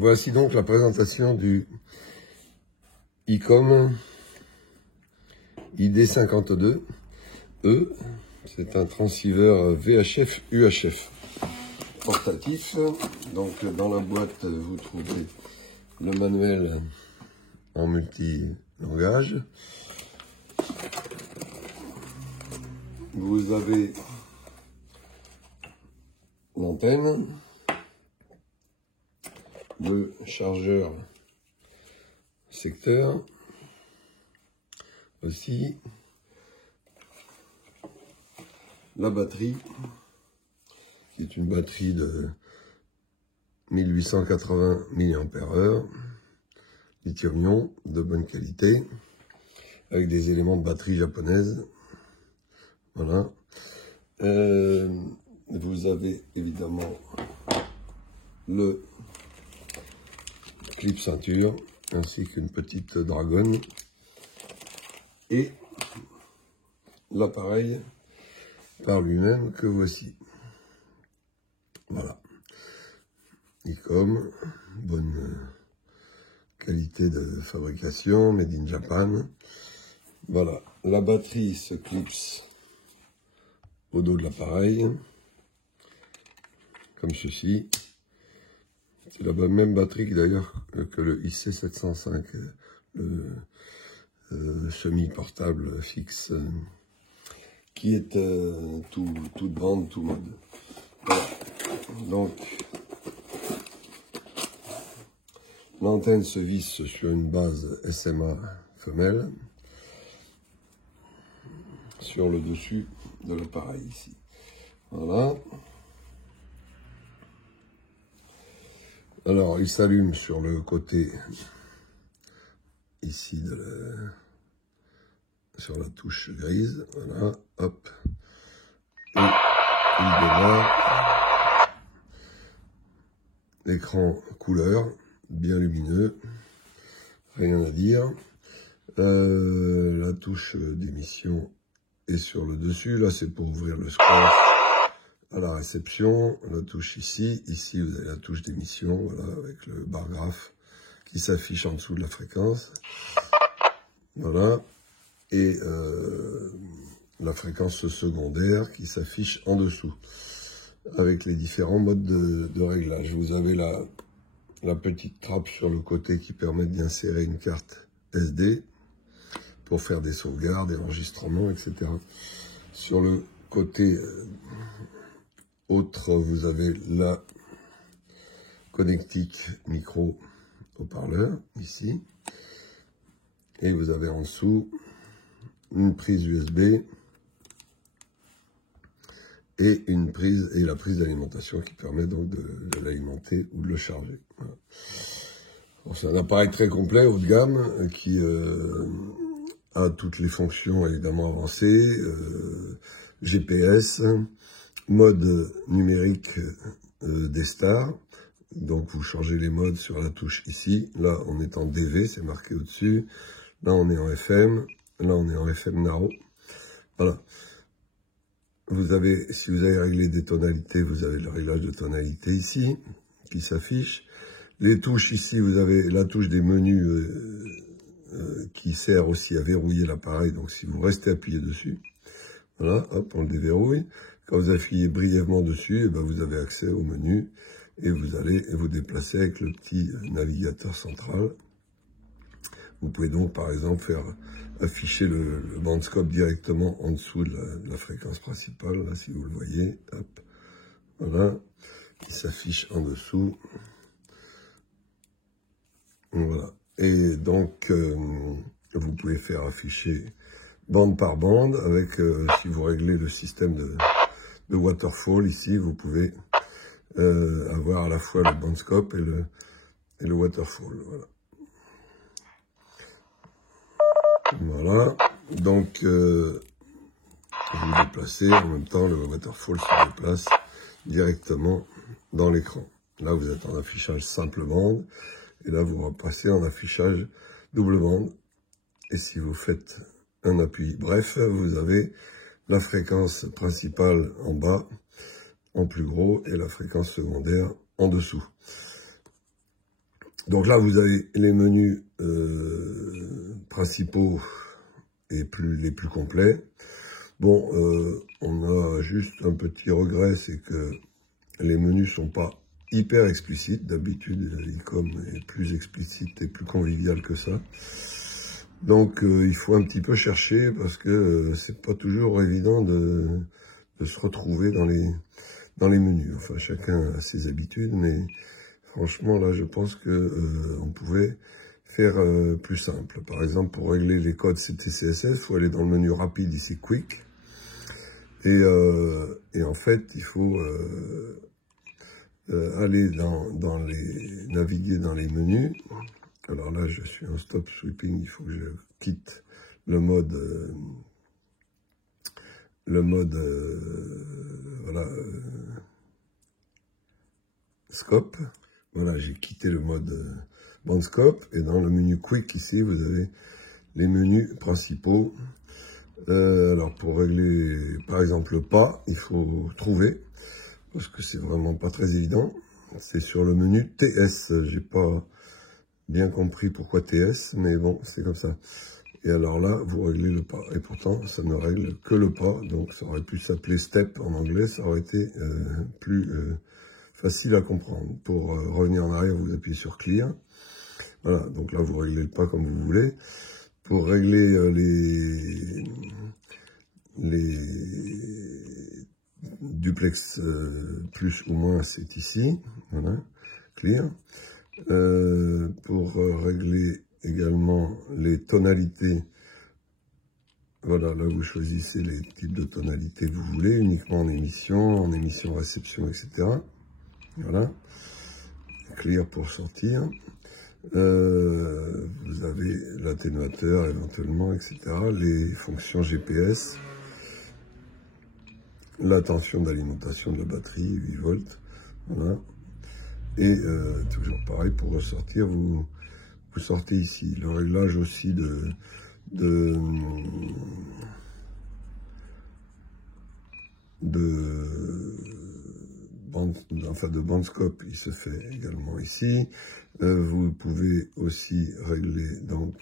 Voici donc la présentation du ICOM ID52E. C'est un transceiver VHF UHF portatif. Donc dans la boîte, vous trouvez le manuel en multi-langage. Vous avez l'antenne, le chargeur secteur aussi, la batterie qui est une batterie de 1880 mAh, lithium-ion de bonne qualité avec des éléments de batterie japonaise. Voilà. Vous avez évidemment le clip ceinture ainsi qu'une petite dragonne et l'appareil par lui-même que voici. Voilà. ICOM, bonne qualité de fabrication, made in Japan. Voilà. La batterie se clipse au dos de l'appareil, comme ceci. C'est la même batterie d'ailleurs que le IC705, le semi-portable fixe, qui est toute bande, tout mode. Voilà. Donc, l'antenne se visse sur une base SMA femelle, sur le dessus de l'appareil ici. Voilà. Alors, il s'allume sur le côté ici sur la touche grise. Voilà, hop. Et il démarre. L'écran couleur, bien lumineux. Rien à dire. La touche d'émission est sur le dessus. Là, c'est pour ouvrir le score à la réception. La touche ici. Ici, vous avez la touche d'émission, voilà, avec le bar graphe qui s'affiche en dessous de la fréquence. Voilà. Et la fréquence secondaire qui s'affiche en dessous, avec les différents modes de réglage. Vous avez la petite trappe sur le côté qui permet d'y insérer une carte SD pour faire des sauvegardes, des enregistrements, etc. Sur le côté autre, vous avez la connectique micro haut-parleur, ici. Et vous avez en dessous une prise USB et la prise d'alimentation qui permet donc de l'alimenter ou de le charger. Voilà. C'est un appareil très complet, haut de gamme, qui a toutes les fonctions évidemment avancées, GPS, mode numérique des stars. Donc vous changez les modes sur la touche ici. Là on est en DV, c'est marqué au-dessus. Là on est en FM. Là on est en FM Narrow. Voilà. Vous avez, si vous avez réglé des tonalités, vous avez le réglage de tonalité ici, qui s'affiche. Les touches ici, vous avez la touche des menus qui sert aussi à verrouiller l'appareil. Donc si vous restez appuyé dessus, voilà, hop, on le déverrouille. Quand vous appuyez brièvement dessus, et ben vous avez accès au menu et vous allez vous déplacer avec le petit navigateur central. Vous pouvez donc par exemple faire afficher le bandscope directement en dessous de la fréquence principale, là si vous le voyez, hop, voilà, qui s'affiche en dessous. Voilà. Et donc vous pouvez faire afficher bande par bande avec, si vous réglez le système de waterfall ici, vous pouvez avoir à la fois le bandscope et le waterfall. Voilà. Voilà. Donc vous déplacez en même temps, le waterfall se déplace directement dans l'écran. Là vous êtes en affichage simple bande et là vous repassez en affichage double bande. Et si vous faites un appui bref, vous avez la fréquence principale en bas, en plus gros, et la fréquence secondaire en dessous. Donc là, vous avez les menus principaux et les plus complets. Bon, on a juste un petit regret, c'est que les menus sont pas hyper explicites. D'habitude, l'ICOM est plus explicite et plus convivial que ça. Donc, il faut un petit peu chercher parce que c'est pas toujours évident de se retrouver dans les menus. Enfin, chacun a ses habitudes, mais franchement, là, je pense que on pouvait faire plus simple. Par exemple, pour régler les codes CTCSS, il faut aller dans le menu rapide, ici, Quick. Et en fait, il faut aller naviguer dans les menus. Alors là, je suis en stop sweeping, il faut que je quitte le mode voilà, scope. Voilà, j'ai quitté le mode band scope, et dans le menu quick ici, vous avez les menus principaux. Alors pour régler par exemple le pas, il faut trouver, parce que c'est vraiment pas très évident. C'est sur le menu TS, j'ai pas bien compris pourquoi TS, mais bon, c'est comme ça. Et alors là, vous réglez le pas. Et pourtant, ça ne règle que le pas. Donc, ça aurait pu s'appeler step en anglais. Ça aurait été plus facile à comprendre. Pour revenir en arrière, vous appuyez sur Clear. Voilà, donc là, vous réglez le pas comme vous voulez. Pour régler les duplex plus ou moins, c'est ici. Voilà, Clear. Pour régler également les tonalités, voilà, là vous choisissez les types de tonalités que vous voulez, uniquement en émission, réception, etc. Voilà, Clear pour sortir. Vous avez l'atténuateur éventuellement, etc. Les fonctions GPS, la tension d'alimentation de la batterie, 8 volts, voilà. Et toujours pareil, pour ressortir, vous sortez ici. Le réglage aussi de bandscope, il se fait également ici. Vous pouvez aussi régler, donc,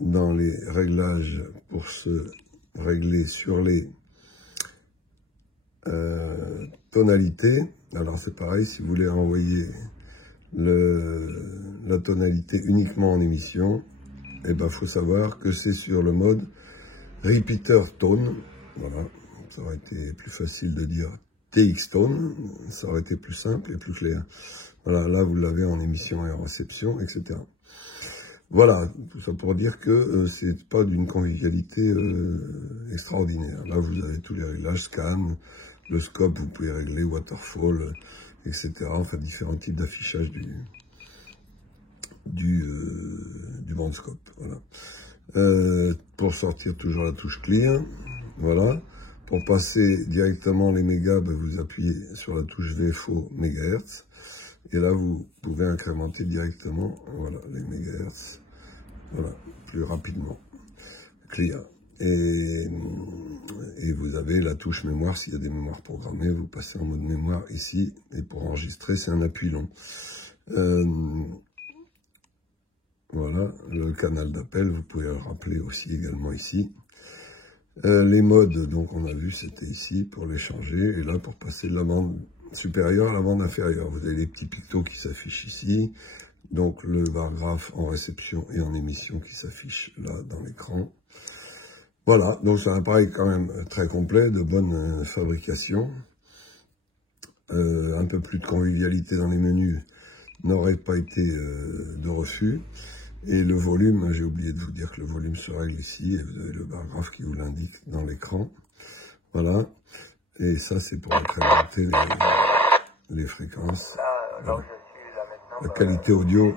dans les réglages, pour se régler sur les tonalités. Alors c'est pareil, si vous voulez envoyer la tonalité uniquement en émission, et ben faut savoir que c'est sur le mode repeater tone. Voilà, ça aurait été plus facile de dire TX tone, ça aurait été plus simple et plus clair. Voilà, là vous l'avez en émission et en réception, etc. Voilà, tout ça pour dire que c'est pas d'une convivialité extraordinaire. Là vous avez tous les réglages, scan, le scope, vous pouvez régler waterfall, etc. Enfin, différents types d'affichage du bandscope. Voilà. Pour sortir, toujours la touche clear. Voilà. Pour passer directement les mégas, ben, vous appuyez sur la touche VFO MHz. Et là, vous pouvez incrémenter directement, voilà, les mégahertz. Voilà, plus rapidement. Clear. Et vous avez la touche mémoire, s'il y a des mémoires programmées, vous passez en mode mémoire ici, et pour enregistrer, c'est un appui long. Voilà, le canal d'appel, vous pouvez le rappeler aussi également ici. Les modes, donc on a vu, c'était ici pour les changer, et là pour passer de la bande supérieure à la bande inférieure. Vous avez les petits pictos qui s'affichent ici, donc le bar graphe en réception et en émission qui s'affiche là dans l'écran. Voilà, donc c'est un appareil quand même très complet, de bonne fabrication. Un peu plus de convivialité dans les menus n'aurait pas été de refus. Et le volume, j'ai oublié de vous dire que le volume se règle ici, et vous avez le bar graphe qui vous l'indique dans l'écran. Voilà, et ça c'est pour incrémenter les fréquences. Voilà. La qualité audio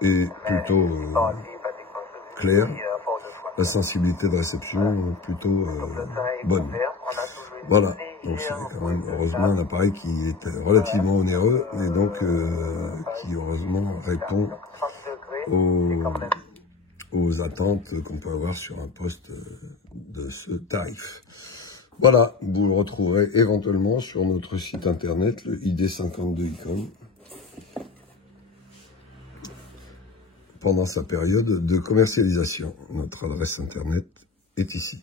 est plutôt claire. La sensibilité de réception plutôt bonne. Voilà, donc c'est quand même heureusement un appareil qui est relativement onéreux et donc qui heureusement répond aux attentes qu'on peut avoir sur un poste de ce tarif. Voilà, vous le retrouverez éventuellement sur notre site internet, le ID52icom. pendant sa période de commercialisation. Notre adresse internet est ici.